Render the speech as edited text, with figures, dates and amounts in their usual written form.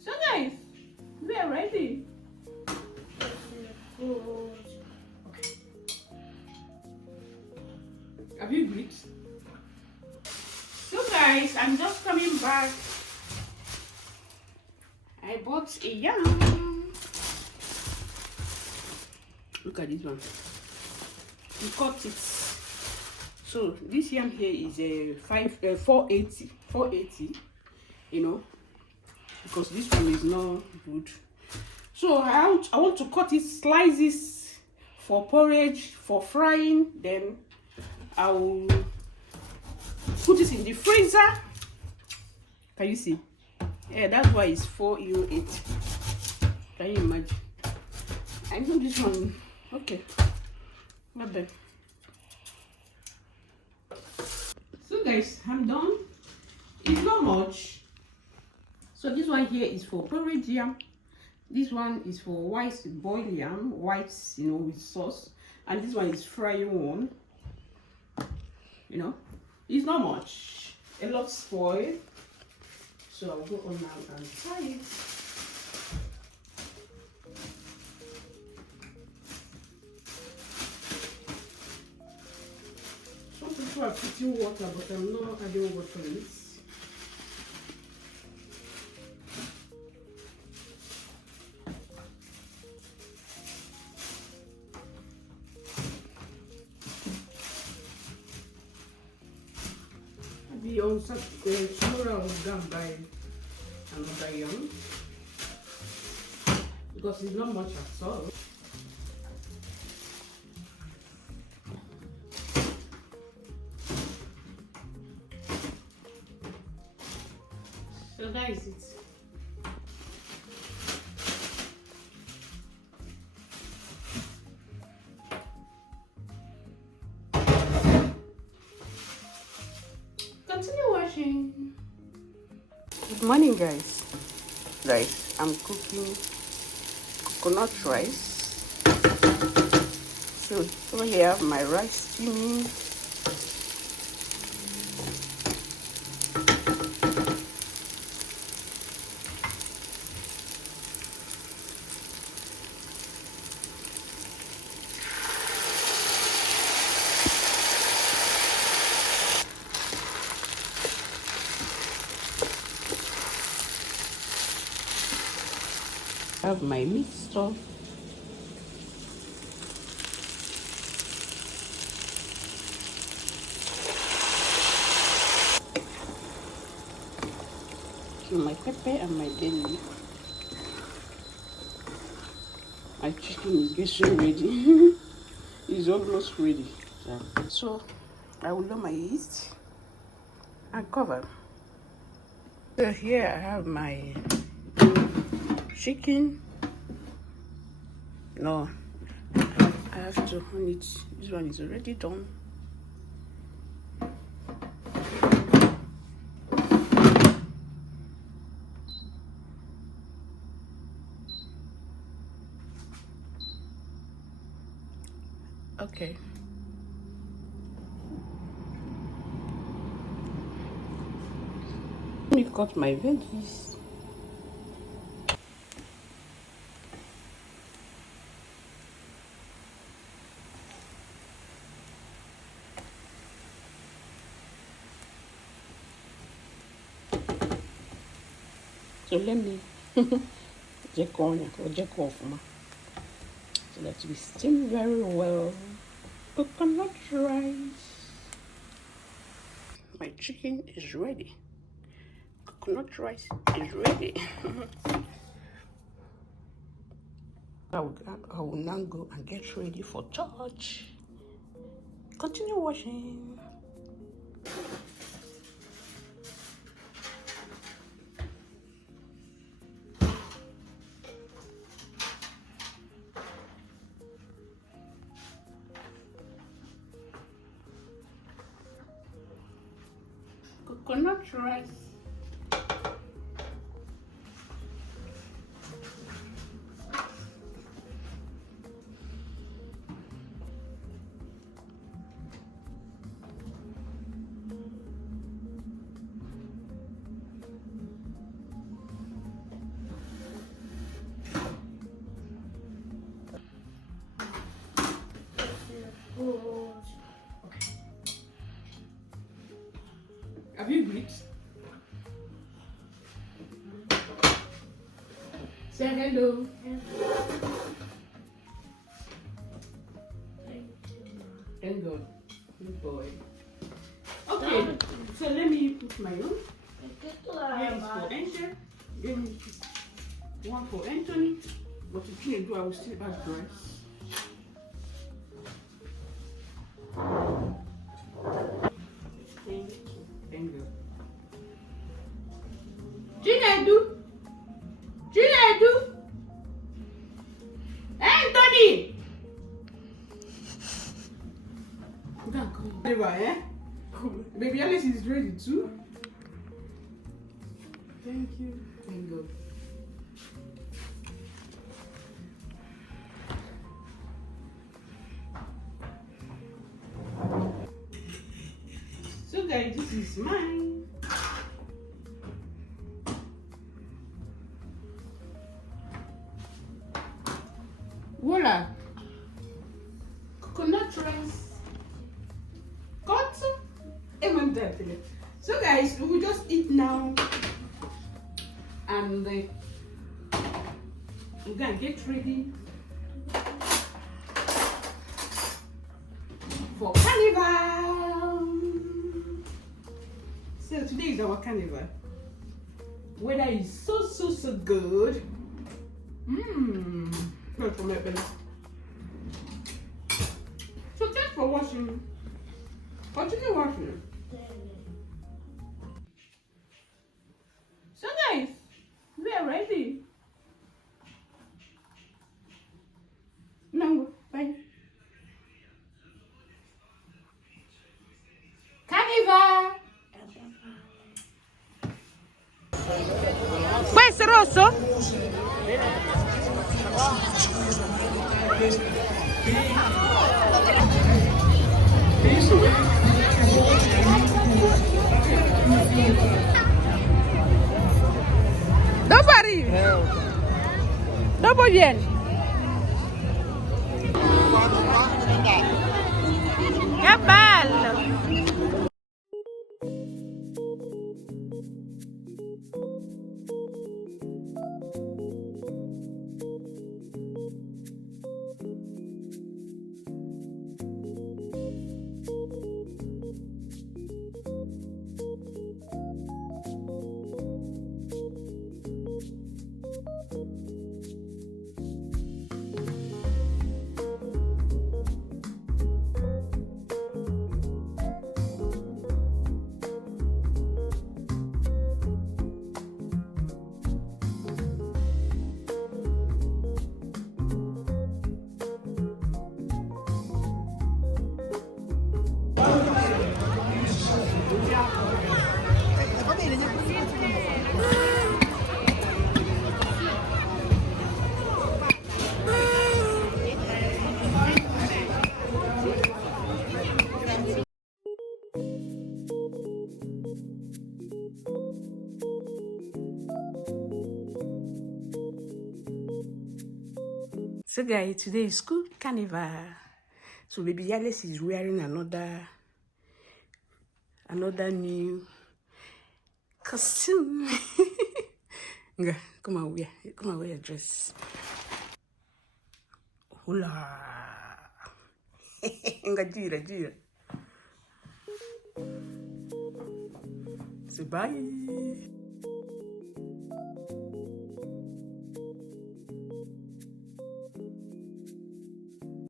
So guys, we are ready. Have you agreed? So guys, I'm just coming back. I bought a yam. Look at this one. We cut it. So this yam here is a 480, you know, because this one is not good. So I want to cut it slices for porridge, for frying. Then I will put it in the freezer. Can you see? Yeah, that's why it's 408. Can you imagine? I know this one. Okay, not bad. So guys, I'm done. It's not much. So this one here is for porridge yam. This one is for white boiled yam, white, you know, with sauce. And this one is frying one. You know, it's not much. A lot spoil. So I'll go on now and try it. Some people are putting water, but I'm not adding water in it. Maybe on Saturday, tomorrow I will go and buy another yam because it's not much at all. So that is it. Continue watching. Good morning, guys. Guys, I'm cooking coconut rice. So over here I have my rice steaming. I have my meat stuff. So my pepper and my bay leaf. My chicken is getting ready. It's almost ready. So I will lower my yeast and cover. So here I have my chicken. No, I have to on it. This one is already done. Okay. Let me cut my veggies. So let me check on or check off so that we steam very well. Coconut rice. My chicken is ready. Coconut rice is ready. I will now go and get ready for church. Continue watching. Coconut rice. Okay. Have you greet? Say hello. Thank God. Good boy. Okay, so let me put my own. Here is for Angel. Then one for Anthony. But if you do, I will still add dress. Thank you. Chinedu. Anthony. Come. Eh? Cool. Baby Alice is ready too. Thank you. Thank God. So guys, this is mine. Voila. Coconut rice. Cut. So guys, we will just eat now. And we're gonna get ready for Carnival. So today is our Carnival. Weather is so good. Not for my belly. So thanks for watching. Continue watching. So guys, we are ready. No, bye. Carnival. Questo è rosso? Dopo arrivi? Dopo vieni. Che bello! So guys, today is school Carnival. So baby Alice is wearing another new costume. Come on, wear your dress. Hola. Gira. So bye.